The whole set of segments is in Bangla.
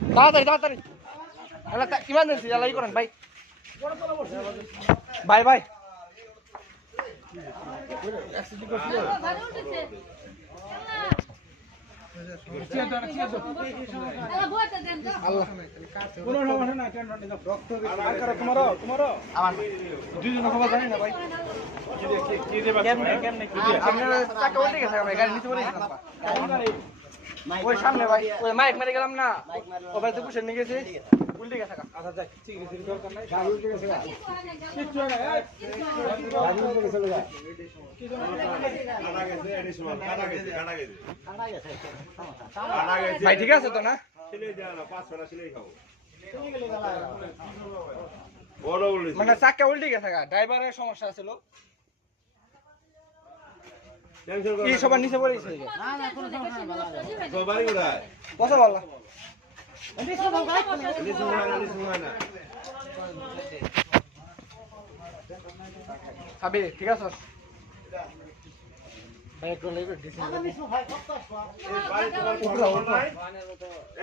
তাড়াতাড়ি তাড়াতাড়ি ইমার্জেন্সি ই করেন ভাই ভাই ভাই ওই সামনে ভাই ওই মাইক মেরে গেলাম না ও ভাই তো পুষে নিয়ে গেছে উল্টে গেছে আচ্ছা যাই দরকার নাই গাড়ি উল্টে গেছে কিচ্ছু না গাড়ি উল্টে গেছে ভাই ঠিক আছে তো না মানে চাক্কা উল্টে গেছে ড্রাইভারের সমস্যা ছিল কি সবার নিচে পড়েছে না না কোনো সমস্যা না সবারই উড়ায় কত বললা আবে ঠিক আছে ভাই একটু লাইভ দিছি ভাই কত আসবা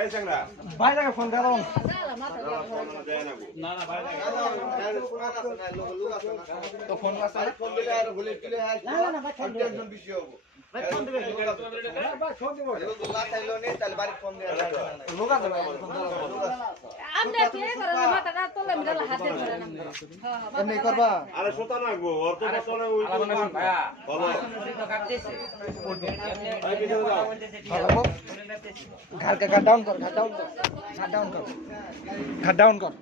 এই সংরা ভাই লাগে ফোন দাও না না ভাই তো ফোন আছে ফোন দিলে আর ভুলে কিলে না না ভাই ফোন টেনশন বেশি হবে ভাই ফোন দিবে ভাই ফোন দিব লোক আইলো নি তাহলে বাড়ি ফোন দেয়া লোক আছে ভাই ফোন দাও আমরা কি করে মাথাটা তোলে মিডল হাতে ধরে না হ্যাঁ এমনি করবা আরে সোতা লাগবো ওর তো কত না ওই ভাইয়া বলো তো কাটতেছে ভাই কি দাও ভালো ঘাট ডাউন কর ঘাট ডাউন কর ঘাট ডাউন কর ঘাট ডাউন কর